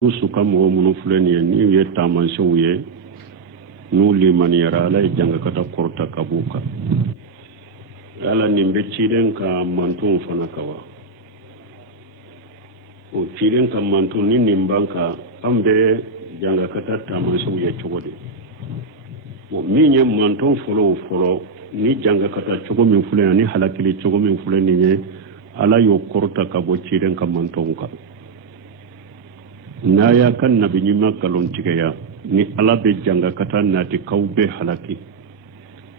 suka mɔgɔ minnu filɛ nin ye ni ye taamasiyɛnw ye n'u limaniyara ala ye jangakata kɔrɔta ka b'u kan ala nin bɛ cilen ka mantonw fana kan wa o cilen ka manton ni nin ban kan an bɛ jangakata taamasiyɛnw ye cogo di min ye manton fɔlɔ o fɔlɔ ni jangakata cogo min filɛ ani halakili cogo min filɛ nin ye ala y'o kɔrɔta ka bɔ cilen ka mantonw kan n'a y'a ka nabi ɲuman nkalon tigɛya ni ala bɛ jangakata natikaw bɛ halaki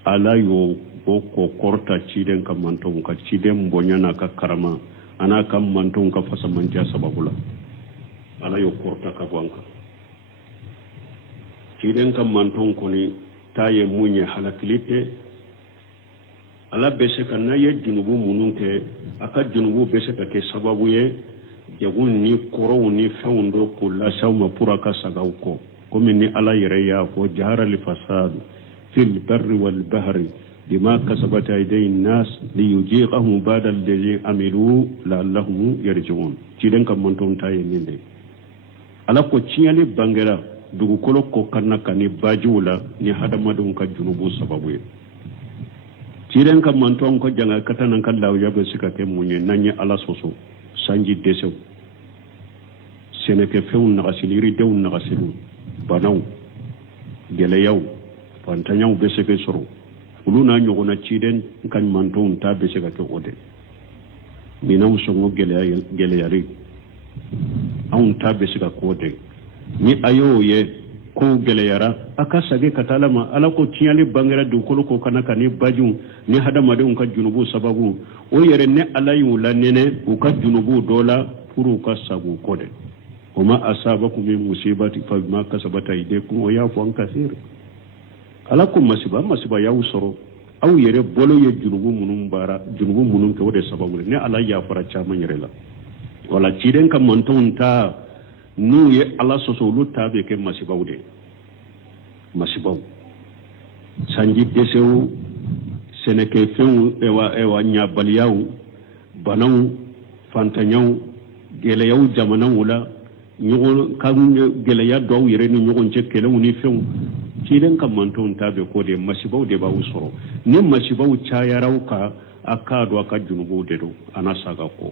ala y'o o ko kɔrɔta ciden ka mantonw ka ciden bonya n'a ka karama an'a ka mantonw ka fasamantiya sababu la ala y'o kɔrɔta ka bɔ an kan ciden ka mantonw kɔni ta ye mun ye halakili tɛ ala bɛ se ka n'a ye junubu minnu kɛ a ka junubu bɛ se ka kɛ sababu ye jagun ni kɔrɔw ni fɛnw dɔ k'o lasaw ma pour a ka sagaw kɔ komi ni ala yɛrɛ y'a fɔ jahara lifasad fil barri wal bahri bima kasabat aydin nas liyujiqahum ba'da alladhi amilu la'allahum yarji'un ciden ka manton ta ye nin de ala ko ciyali bangera dugukolo ko kanna kani bajiw la ni hadamadenw ka junubu sababu ye ciden ka manton ko janga katana kan law yabe sika ke munye nanye ala soso sanji desew sɛnɛkɛfɛnw nagasili yiridenw nagasiliw banaw gɛlɛyaw fantanyaw bɛ se ka sɔrɔ olu n'a ɲɔgɔnna ciden ka ɲumantonw ta bɛ se ka kɛ o de minanw sɔngɔ gɛlɛyari anw ta bɛ se ka k'o de ni a y'o ye kow gɛlɛyara a ka sage ka taa ala ma ala ko tiɲali bangera dugukolo ko kana ka ni bajiw ni hadamadenw ka junubu sababu o yɛrɛ ne ala y'u lanɛnɛ u ka junubu dɔ la pour u ka sago kɔ dɛ وما أصابكم من مصيبة فبما كسبت أيديكم ويعفو عن كثير ala ko masiba y'aw sɔrɔ aw yɛrɛ bolo ye junubu minnu kɛ o de sababu ne ala yafara caman yɛrɛ la wala ciden ka mantonw ta n'u ye ala sɔsɔ olu ta bɛ kɛ masibaw de masibaw sanji desew sɛnɛkɛfɛnw ɲabaliyaw banaw fantanyaw gɛlɛyaw jamanaw la ɲɔgɔn kan gɛlɛya dɔw yɛrɛ ni ɲɔgɔn cɛ kɛlɛw ni fɛnw ciden ka mantonw ta bɛ ko de masibaw de b'aw sɔrɔ ni masibaw cayaraw ka a k'a dɔn a ka junubuw de don ana saga kɔ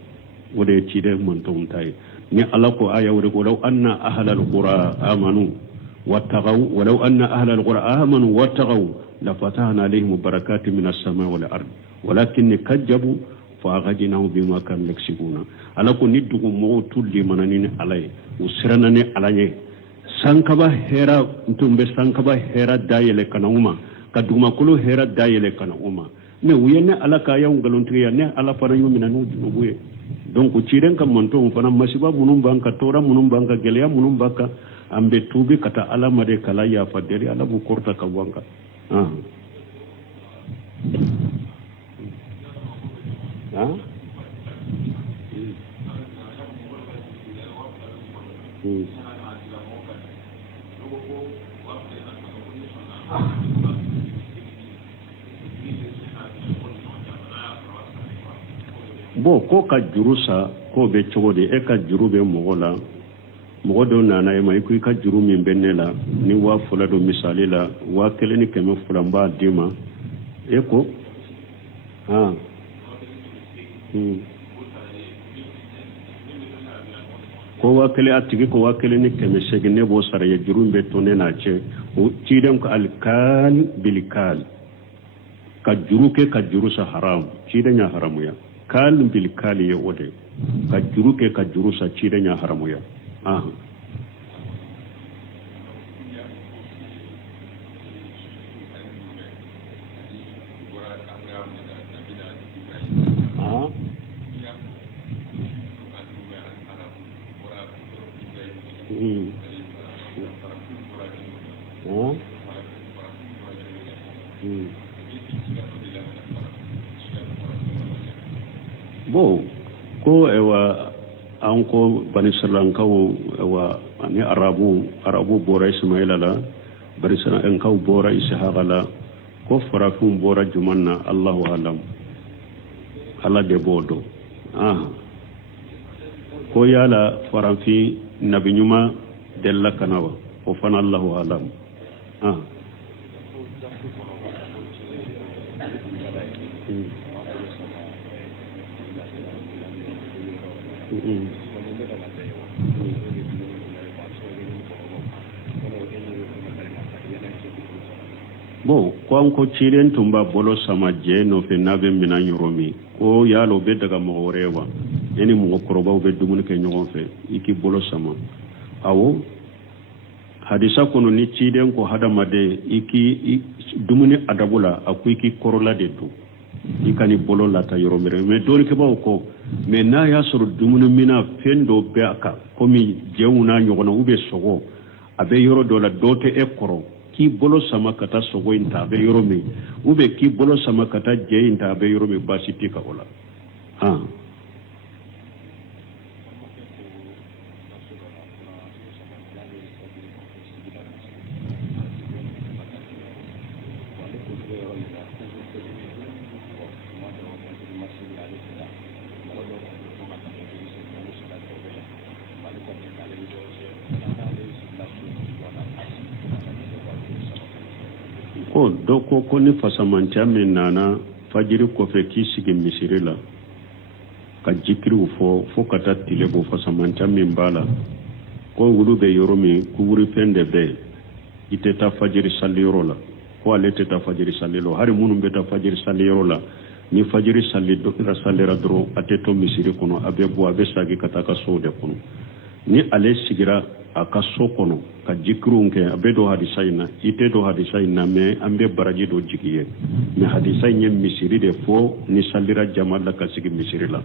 o de ye ciden mantonw ta ye ni ala ko aya o de ko law anna ahlal qura amanu wattaqaw walaw anna ahlal qura amanu wattaqaw lafatahna alayhim barakatin minas samai wal ard walakin kajjabu فأغجناه بما كانوا يكسبون على كل ندعو موت لمنانين عليه وسرنا عليه سانكبا هيرا نتوم بسانكبا هيرا دايله كناوما كدوما كلو هيرا دايله كناوما ne wuyene ala ka yaw galontiya ne ala fana yumina no junubuye donc ciren kam monton fana masiba munum banka tora munum banka geleya munum banka ambe tubi kata ala made kala ya faderi ala bu korta ka wanka bon ko ka juru sa ko be cogo de e ka juru be mɔgɔ la mɔgɔ dɔ nana e ma i ko i ka juru min bɛ ne la ni waa fila dɔ misali la 1,200 n b'a di ma e ko ko 1,000 a tigi ko 1,800 ne b'o sara ye juru bɛ to ne n'a cɛ o ciden ko alikal bilikal ka juru kɛ ka juru sa haram ciden ya haramuya kal bilikal ye o de ka juru kɛ ka juru sa ciden ya haramuya bon ko ewa an ko bani sirlankaw ewa ani arabu bora ismaila la bani sirlankaw bora ishaqa la ko farafin bora jumanna allahu alam ala de bodo ko yala faranfi nabi ñuma della kanawa o fana allahu alam bon ko an ko ciren tumba bolo sama je no fe nabe mina nyoromi ko yalo be daga mo worewa eni mo koroba be dumuni ke nyogon fe iki bolo sama awo hadisa kono ni ciren ko hadamade iki dumuni adabula aku iki korola de do ikani bolo lata yoromere me doni ke bawo ko me na ya soro dumuni mina fendo be aka komi jewuna nyogona ube sogo abe yoro dola dote e koro ki bolo sama kata sogo inta be yoro mi ube ki bolo sama kata je inta be yoro mi basi tika ola doko ko ni fasamanta min nana fajiri ko fe ki sigi misiri la ka jikiri fo kata tile bo fasamanta min bala ko wulu be yoro mi ku wuri fende be ite ta fajiri salli yoro la ko ale te ta fajiri salli lo hari munum be ta fajiri salli yoro la ni fajiri salli do ra sallera dro ate to misiri kono abe bo abe sagi kata ka so de kono ni ale sigira aka so kono ka jikrun ke abe do hadisa ina ite do hadisa ina me ambe baraji do jikiye me hadisa ina misiri de fo ni sallira jamal la ka sigi misiri la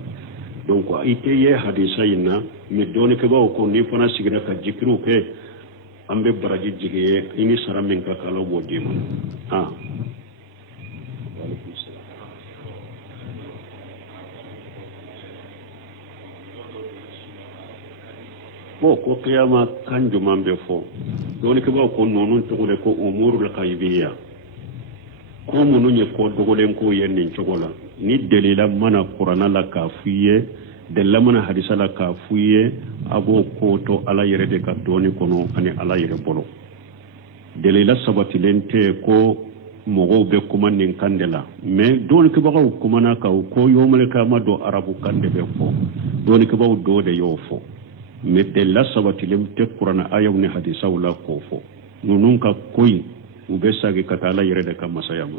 donc ite ye hadisa ina me doni ke bawo ko ni fona sigira ka jikru ke ambe baraji jikiye ini saramen ka kala bo dima ko kiyama kan juman be fo doni ke ba ko nonun to ko umurul ghaibiyya ko munun ye ko dogolen ko yennin chogola ni delila mana qur'ana la kafiye della mana hadisa la kafiye abo ko to ala yere de ka doni kono ani ala yere bolo delila sabati lente ko mogo be kuma nin kandela mais doni ke ba ko kuma na ka ko yomale ka ma do arabu kande be fo doni ke ba do de yo fo mete la sabati lem te qur'ana ayaw ne hadisa wala ko fo nunun ka koy ube sagi kata la yere de kam masayama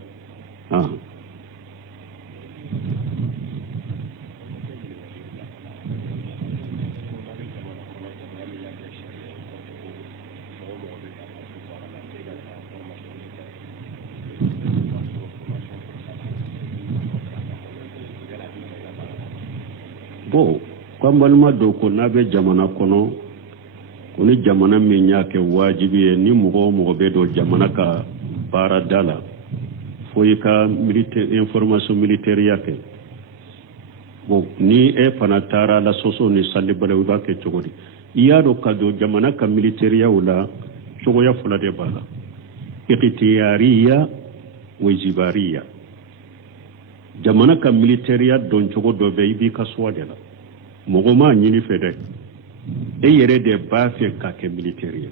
bo kwambalma do ko nabe jamana kono kuni jamana min yake wajibi ni mugo be do jamana ka bara dala foyi ka militaire information militaire yake bo ni e panatara la soso ni salibale ba ke chogodi iya do ka do jamana ka militaire ya wala chogo ya fula de bala ikhtiyariya wa jibariya jamana ka militaire ya don chogo do be bi ka swadela mogoma nyini fede e yere de ba fe ka ke militaire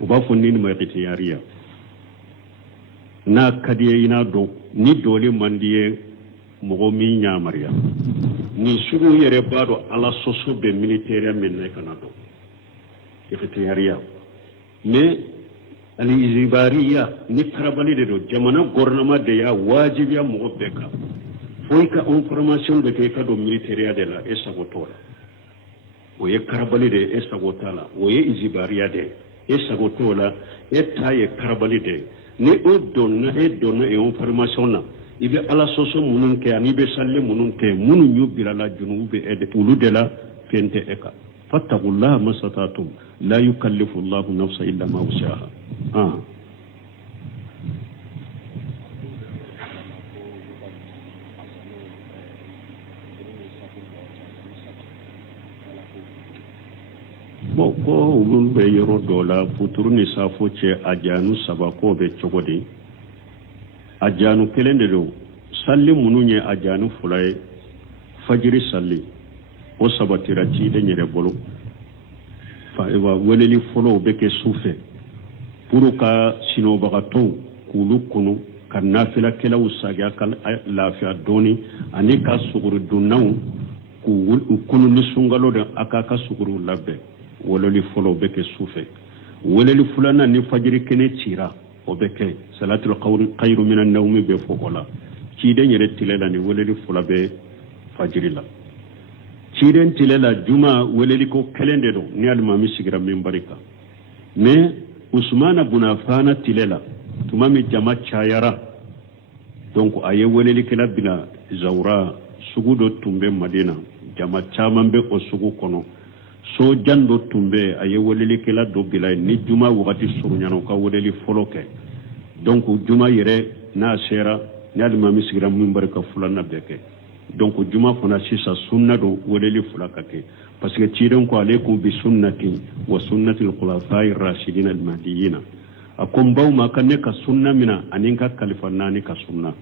o ba fonni ni ma ikhtiyariya na kadiye ina do ni dole mandiye mogomi nya mariya ni sugu yere ba do ala soso be militaire men ne kana do ikhtiyariya me ali izibariya ni karabali de do jamana gouvernement de ya wajibiya mogobeka foi ka information de ke ka do militaire de la esagotola o ye karabali de esagotala o ye izibariya de esagotola etaye karabali de ni o donna e information na ibe ala soso munun ke ani be salle munun ke munun yubira la junube e de ulu de la fente eka fattaqullaha masatatum la yukallifu Allahu nafsa illa ma wusaha bo ko ulun be yoro dola futuru ni safo ce ajanu sabako be chogodi ajanu kelende do salli mununye ajanu fulay fajiri salli o sabatira ci de nyere bolo weleli folo be ke sufe pour ka sinobagatɔw k'ulu kunu ka nafila kɛlaw sagiya ka lafiya dɔɔni ani ka suguri dunnaw k'u kunu ni sunkalo de a k'a ka suguriw labɛn weleli folo be ke sufe weleli filanan ni fajiri kɛnɛ cira o bɛ kɛ salatul khayru minan nawmi bɛ fɔ o la ciden yɛrɛ tile la ni weleli fila bɛ fajiri la ciden tile la juma weleli ko kelen de don ni alimami sigira minbari kan mais usmana bunafana tile la tuma min jama cayara donc a ye weleli kɛla bila zawura sugu dɔ tun bɛ madina jama caman bɛ o sugu kɔnɔ sojan dɔ tun bɛ a ye weleli kɛla dɔ bila ni juma wagati surunyana u ka weleli fɔlɔ kɛ donc juma yɛrɛ n'a sera ni alimami sigira minbari kan filanan bɛ kɛ donc juma fana sisan sunna do weleli fila ka kɛ parce que ciden ko alaykum bi sunnati wa sunnati al-khulafa'i ar-rashidin al-mahdiyyin a ko n baw ma ka ne ka sunna mina ani n ka kalifa naani ka sunna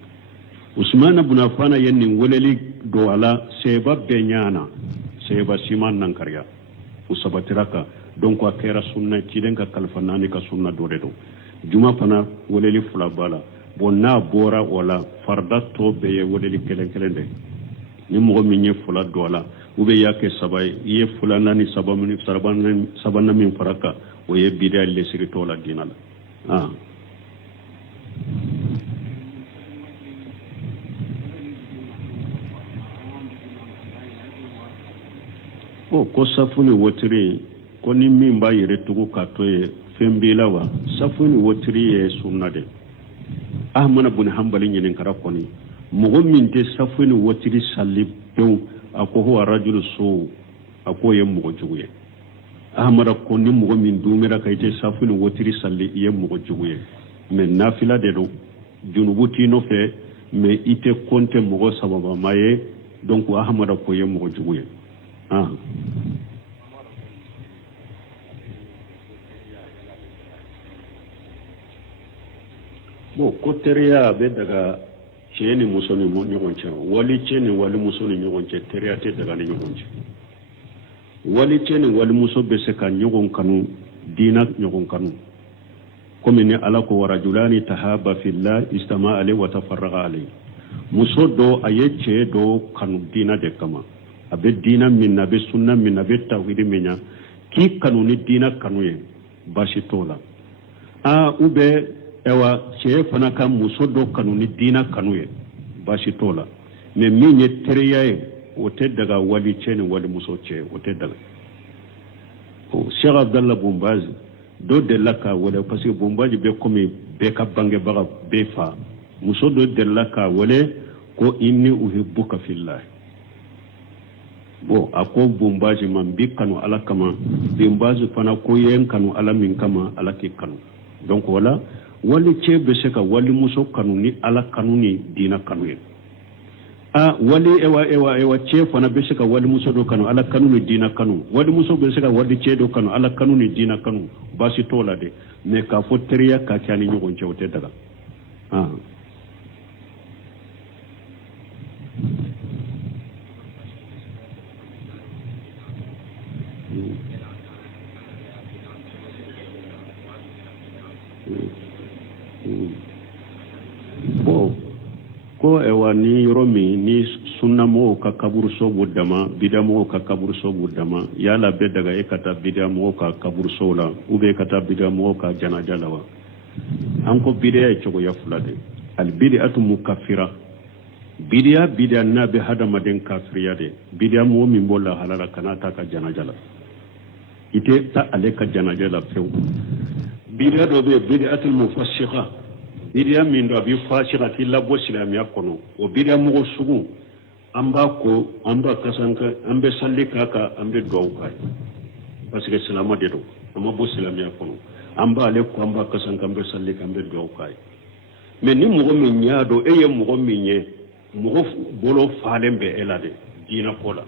usmana bunafana ye nin weleli do a la seba bɛɛ ɲaana seba siman nankariya u sabatira kan donc a kɛra sunna ciden ka kalifa naani ka sunna do de do juma fana weleli fila b'a la bon n'a bɔra o la farda tɔ bɛɛ ye weleli kelen kelen de ni mɔgɔ min ye fila do a la ou bien y'a kɛ saba ye i ye filanan ni sabanan min fara kan o ye bidiya lesiritɔ la diinɛ la ko safu ni wotiri ko ni min b'a yɛrɛ tugu k'a to ye fɛn b'i la wa safu ni wotiri ye sunna de ahmad bin hanbali ɲininkara kɔni mɔgɔ min tɛ safu ni wotiri sali pewu a ko huwa rajulu so a ko ye mɔgɔ jugu ye ahmad ko ni mɔgɔ min dumira ka i tɛ safu ni wotiri sali i ye mɔgɔ jugu ye mais nafila de don junubu t'i nɔfɛ mais i tɛ kɔnte mɔgɔ sababama ye donc ahmad ko ye mɔgɔ jugu ye bon ko teriya a bɛ daga cɛ ni muso ni ɲɔgɔn cɛ wali cɛ ni wali muso ni ɲɔgɔn cɛ teriya tɛ daga ni ɲɔgɔn cɛ wali cɛ ni wali muso bɛ se ka ɲɔgɔn kanu diina ɲɔgɔn kanu komi ni ala ko warajulani tahaba fillah istama alayhi wa tafarraqa alayhi muso dɔ a ye cɛ dɔ kanu diina de kama a bɛ diina min na a bɛ sunna min na a bɛ tawhidi min na k'i kanu ni diina kanu ye baasi t'o la u bɛ ewa cɛ fana ka muso dɔ kanu ni diina kanu ye baasi t'o la mais min ye teriya ye o tɛ daga wali cɛ ni wali muso cɛ o tɛ daga Cheikh Abdallah Bombazi dɔ delila k'a wele parce que Bombazi bɛ komi bɛɛ ka bangebaga bɛɛ fa muso dɔ delila k'a wele ko inni uhibbuka fillah bon a ko Bombazi ma n bi kanu ala kama Bombazi fana ko ye n kanu ala min kama ala k'i kanu donc wala wali cɛ bɛ se ka wali muso kanu ni ala kanu ni diina kanu ye wali ewa cɛ fana bɛ se ka wali muso dɔ kanu ala kanu ni diina kanu wali muso bɛ se ka wali cɛ dɔ kanu ala kanu ni diina kanu baasi t'o la de mais k'a fɔ teriya ka kɛ ani ɲɔgɔn cɛ o tɛ daga bon ko ewa ni yɔrɔ min ni sunnamɔgɔw ka kaburuso b'u dama bidamɔgɔw ka kaburuso b'u dama yala bɛ daga e ka taa bidamɔgɔw ka kaburusow la ou bien e ka taa bidamɔgɔw ka janaja la wa an ko bidiya ye cogoya fila de albid'atu mukaffira bidiya n'a bɛ hadamaden kafiriya de bidiya mɔgɔ min bɔ lahala la kana taa ka janaja la i tɛ taa ale ka janaja la fewu bidiya dɔ bɛ yen bid'atul mufassiqa bidiya min do a bɛ fasika t'i labɔ silamɛya kɔnɔ o bidiya mɔgɔ sugu an b'a ko an b'a kasanka an bɛ sali k'a kan an bɛ dugawu k'a ye parce que silamɛ de don an ma bɔ silamɛya kɔnɔ an b'ale ko an b'a kasanka an bɛ sali k'an bɛ dugawu k'a ye mais ni mɔgɔ min y'a dɔn e ye mɔgɔ min ye mɔgɔ bolo falen bɛ e la de diina ko la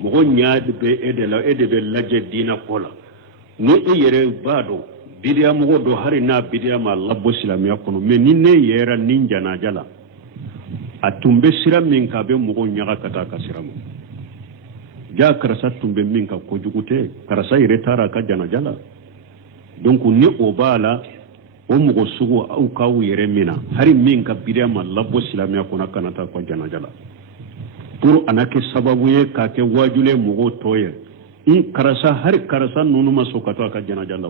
mɔgɔ ɲa bɛ e de la e de bɛ lajɛ diina ko la ni e yɛrɛ b'a dɔn bidiya mɔgɔ dɔ hari n'a bidiya ma labɔ silamɛya kɔnɔ mais ni ne yɛrɛ ni janaja la a tun bɛ sira min k'a bɛ mɔgɔw ɲaga ka taa ka sira ma ja karasa tumbe min ka kojugute karasa yere tara ka janajala donc ni o bala o mugo sugu au kaw yere mina hari min ka bidiya ma labo silamiya kona kanata ko janajala pour anake sababu ye ka ke wajule mugo toye in karasa hari karasa nunu masokato ka janajala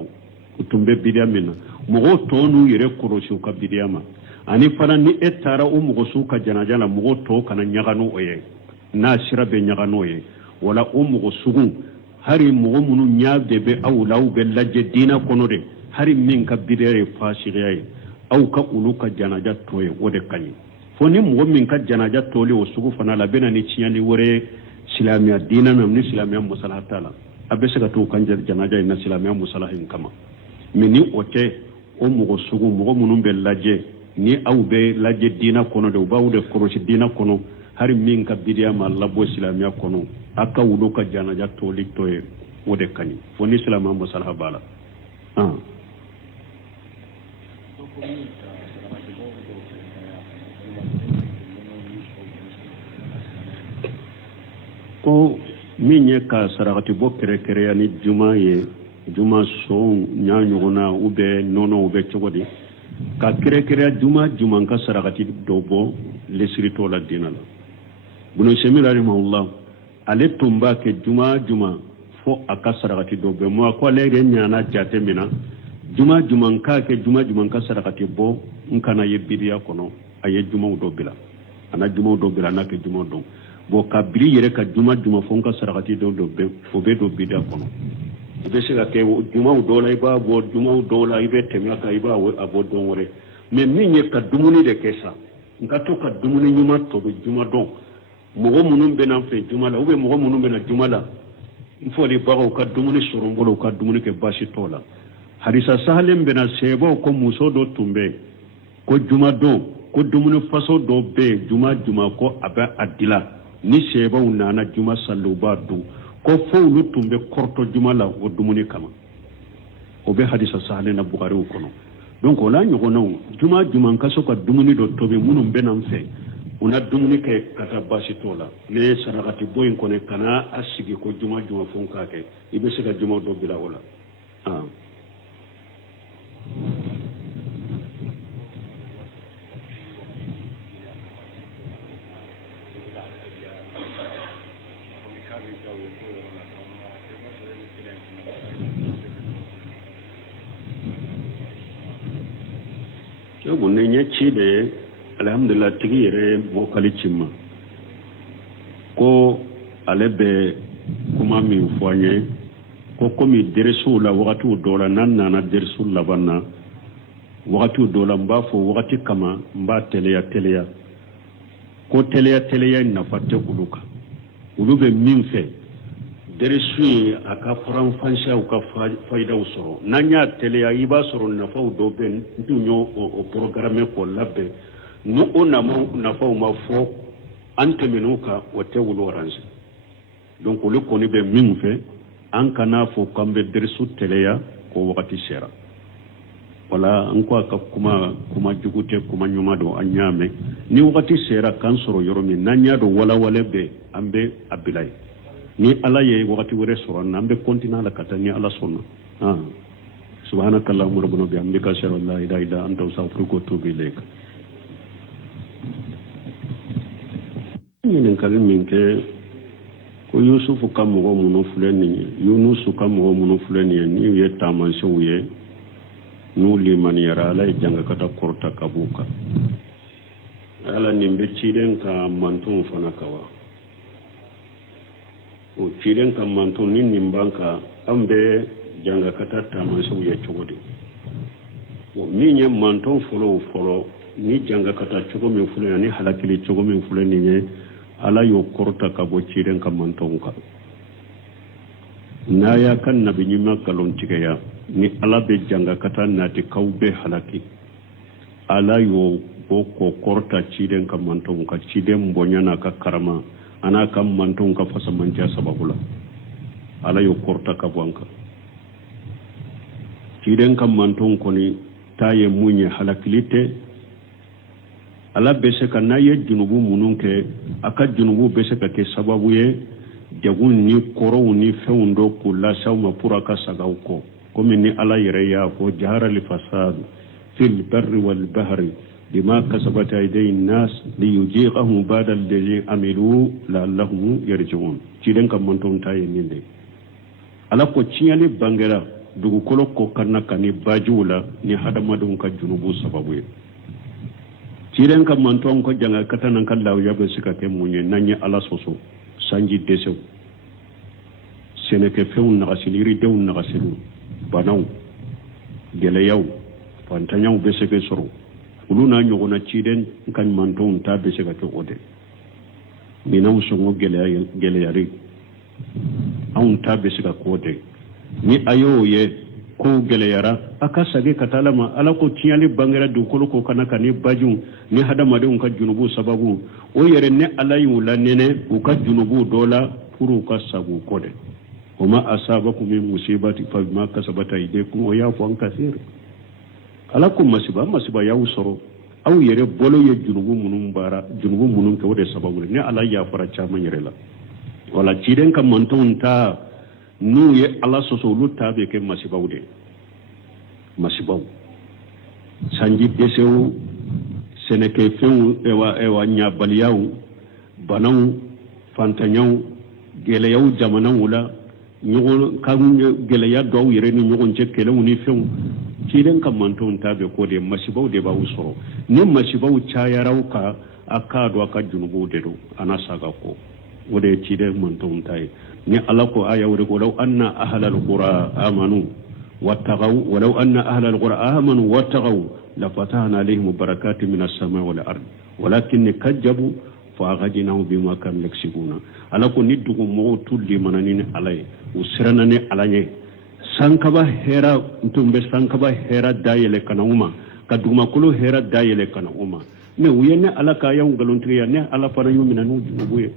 tumbe bidiya mina mugo tonu yere koroshi ka bidiya ma ani fana ni etara o mugo su ka janajala mugo to kana nyagano oye na sirabe nyagano oye wala o mugo sugu hari mugo munu nyaade be awlaw be lajje dina kono de hari min ka bidere fasiriye aw ka ulu ka janaja toye wode kanyi foni mugo min ka janaja tole o sugu fana la bena ni ciyani wore silamiya dina nam ni silamiya musalaha tala abese ka to kan janaja ina silamiya musalaha kama mini ote o mugo sugu mugo munu be lajje ni aw be lajje dina kono de bawde korosi dina kono hari min ka bidiya ma labo silamiya kono aka wudo ka janaja toli toye wode kani foni silama musalaha bala ko min ye ka sarakati bo kere kere yani juma ye juma so nya nyogona ube nono ube chogodi ka kere kere juma ka sarakati dobo lesirito la dinala bunu semira rahimahullah ale tumba ke juma fo aka sarakati dobe mo ko lege nyana jate mina juma ka ke juma ka sarakati bo nkana ye bidiya kono aye juma dobila ana juma dobila na ke juma do bo ka biri yere ka juma fo nka sarakati dobe fo be do bidiya kono be se ka ke juma do la iba bo juma do la ibe temya ka iba abo don wore mais min ye ka dumuni de kesa nka to ka dumuni nyuma to be juma don mogo munun bena fe juma la ube mogo munun bena juma la ifo de bago ka dumuni sorombolo ka dumuni ke bashi tola harisa sahalem bena sebo ko muso do tumbe ko juma do ko dumuni faso do be juma ko aba adila ni sebo nana juma salluba do ko fowlu tumbe korto juma la o dumuni kama o be hadisa sahalem na bukhari ko no donc la nyogona juma kaso ka dumuni do tobe munun bena fe una dumuni ke kata basi tola ne sarakati boyin kone kana asigi ko juma fonka ke ibe se ka juma do bila wala yo bunne nyachi de alhamdulillah tigi yere bo kalicima ko alebe kuma min foanye ko komi deresu la wakati dola nan nana deresu la banna wakati dola mbafo wakati kama mba teleya ko teleya na fatte uluka ulube min fe deresu aka faran fansha ka faida usoro nanya teleya iba soro na fa do ben ndunyo o programme ko labbe no ona na fa ma fo ante menuka wote wuloranse donc le koni be min fe an kana fo kambe dersu teleya ko wakati sera wala an ko ka kuma jugute kuma nyuma do anyame ni wakati sera kan soro yoromi nanya do wala be ambe abilay ni ala ye wakati wore soro nambe kontina la katani ala sonna subhanakallahumma rabbana bihamdika ashhadu an la ilaha illa anta astaghfiruka wa atubu ilayk ñinen kalin min ke ko yusufu ka mogo munu fulani yunusu ka mogo munu fulani ni ye tamanse wuye nu limani yara ala janga kata korta kabuka ala nimbe ciden ka mantun fana kawa o ciden ka mantun ni nimbanka ambe janga kata tamanse wuye chogodi o mi nye mantun folo ni janga kata chogo min fulani ni halakili chogo min fulani ni ala yo korta ka bo ciren ka mantonka na ya kan nabi nyima kalon tigaya ni ala be janga kata nati kawbe halaki ala yo ko korta ciren ka mantonka ciden bonyana ka karama ana kan mantonka fasa manja sababula ala yo korta ka bonka ciden ka mantonko ni taye munye halakilite ala bese ka na ye junubu munun ke aka junubu bese ka ke sababu ye jagun ni korow ni fɛnw dɔ k'u lasaw ma pour ka sagaw kɔ komi ni ala yɛrɛ y'a fɔ jahara lifasad fil barri wal bahri bima kasabat aydi nnas liyujiqahum ba'da alladhi amilu la'allahum yarji'un ciden kam manton ta ye nin de ala ko ciyali bangera dugukolo ko kanna kani bajula ni hadamadun ka junubu sababu ye ciden kam manton ko janga katanan kallaw yabe sikate munye nanye ala soso sanji desew seneke few nagasiliri dew nagasilu banaw geleyaw fantanyaw beseke soro ulu na ɲɔgɔnna ciden kan mantonw ta bɛ se ka kɛ o de minanw sɔngɔ gɛlɛyari anw ta bɛ se ka k'o de ni a y'o ye kow gɛlɛyara a ka sagi ka taa ala ma ala ko tiɲɛli bangera dugukolo ko kana ka ni bajiw ni hadamadenw ka junubu sababu o yɛrɛ ne ala y'u la nɛnɛ u ka junubu dɔ la pour u ka sagu kɔ de o ma asabakum min musibati fa bima kasabat aydikum wa yafu an kathir ala ko masiba y'aw sɔrɔ aw yɛrɛ bolo ye junubu minnu kɛ o de sababu ni ala yafara caman yɛrɛ la wala ciden ka mantonw ta n'u ye ala sɔsɔ olu ta bɛ kɛ masibaw de masibaw sanji desew sɛnɛkɛfɛnw ɲabaliyaw banaw fantanyaw gɛlɛyaw jamanaw la ɲɔgɔn kan gɛlɛya dɔw yɛrɛ ni ɲɔgɔn cɛ kɛlɛw ni fɛnw ciden ka mantonw ta bɛ ko de masibaw de b'aw sɔrɔ ni masibaw cayaraw ka a k'a dɔn a ka junubuw de don ana saga kɔ o de ye ciden mantonw ta ye ni ala ko aya wɛrɛ ko law anna ahlal qura amanu wattaqaw walaw anna ahlal qura amanu wattaqaw lafatahna alayhim barakatin minas samai wal ard walakin kajjabu fa aghadnahum bima kanu yaksibuna ala ko ni dugu mɔgɔw tulli manani ni ala ye u siranna ni ala ɲɛ sankaba hera tun bɛ sankaba hera dayɛlɛ kana u ma ka dugumakolo hera dayɛlɛ kana u ma mais u ye ne ala ka y'anw nkalontigiya ne ala fana y'u minɛ n'u junubu ye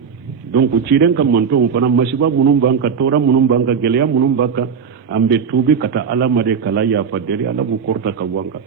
donc ciden ka mantonw fana masiba minnu b'an kan tɔɔrɔ minnu b'an kan gɛlɛya minnu b'an kan an bɛ tuubi ka taa ala ma de k'ala yafa deli ala b'u kɔrɔta ka bɔ an kan